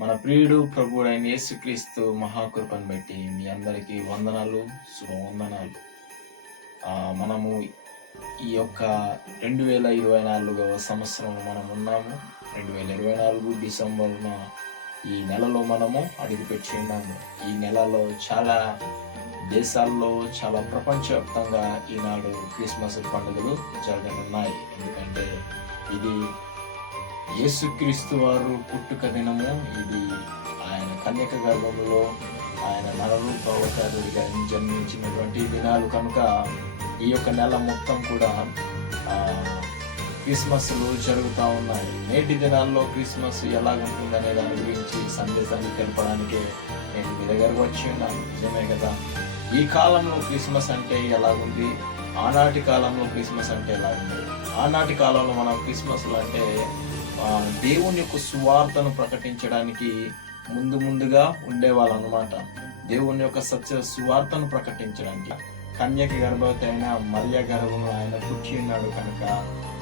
మన ప్రియుడు ప్రభువైన యేసుక్రీస్తు మహాకృపను బట్టి మీ అందరికీ వందనాలు, శుభవందనాలు. మనము ఈ యొక్క 2024వ సంవత్సరంలో మనం ఉన్నాము. 2024 డిసెంబర్‌న ఈ నెలలో మనము అడుగుపెట్టి ఉన్నాము. ఈ నెలలో చాలా దేశాల్లో, చాలా ప్రపంచవ్యాప్తంగా ఈనాడు క్రిస్మస్ పండుగలు జరగనున్నాయి. ఎందుకంటే ఇది యేసుక్రీస్తు వారు పుట్టుక దినము. ఇది ఆయన కన్యక గర్భములో ఆయన నరరూపావతారుడిగా జన్మించినటువంటి దినాలు కనుక ఈ యొక్క నెల మొత్తం కూడా క్రిస్మస్లు జరుగుతూ ఉన్నాయి. నేటి దినాల్లో క్రిస్మస్ ఎలాగుంటుందనే దాని గురించి సందేశాన్ని తెలపడానికే నేను మీ దగ్గరకు వచ్చి ఉన్నాను. నిజమే కదా, ఈ కాలంలో క్రిస్మస్ అంటే ఎలాగుంది, ఆనాటి కాలంలో క్రిస్మస్ అంటే ఎలాగుంది. ఆనాటి కాలంలో మనం క్రిస్మస్లు అంటే దేవుని యొక్క సువార్తను ప్రకటించడానికి ముందుగా ఉండేవాళ్ళు అనమాట. దేవుని యొక్క సత్య సువార్తను ప్రకటించడానికి కన్యక గర్భవతి అయిన మరియ గర్భంలో ఆయన పుట్టి ఉన్నాడు కనుక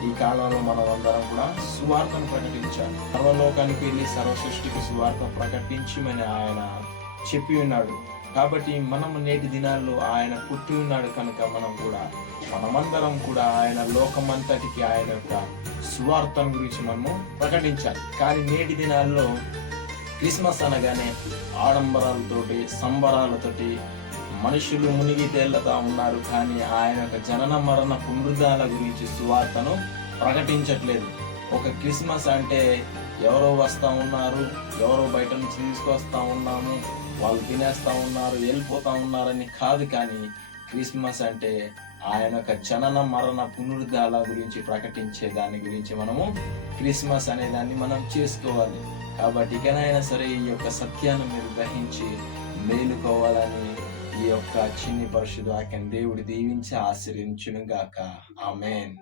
ఈ కాలంలో మనం అందరం కూడా సువార్తను ప్రకటించాలి. సర్వలోకానికి వెళ్ళి సర్వ సృష్టికి సువార్త ప్రకటించమని ఆయన చెప్పి ఉన్నాడు. కాబట్టి మనము నేటి దినాల్లో ఆయన పుట్టి ఉన్నాడు కనుక మనమందరం కూడా ఆయన లోకమంతటికి ఆయన యొక్క సువార్తను గురించి మనము ప్రకటించాలి. కానీ నేటి దినాల్లో క్రిస్మస్ అనగానే ఆడంబరాలతోటి, సంబరాలతోటి మనుషులు మునిగి తేలుతా ఉన్నారు. కానీ ఆయన యొక్క జనన మరణ పునరుద్ధాల గురించి సువార్తను ప్రకటించట్లేదు. ఒక క్రిస్మస్ అంటే ఎవరో వస్తూ ఉన్నారు, ఎవరో బయట నుంచి తీసుకొస్తా ఉన్నాము, వాళ్ళు తినేస్తా ఉన్నారు, వెళ్ళిపోతా ఉన్నారని కాదు. కానీ క్రిస్మస్ అంటే ఆయన యొక్క జనన మరణ పునరుద్ధాల గురించి ప్రకటించే దాని గురించి మనము క్రిస్మస్ అనే దాన్ని మనం చేసుకోవాలి. కాబట్టి ఇకనైనా సరే ఈ యొక్క సత్యాన్ని మీరు గ్రహించి మేలుకోవాలని ఈ యొక్క చిన్ని పరిశుద్ధ వాక్యాన్ని దేవుడు దీవించి ఆశీర్వదించును గాక. ఆమేన్.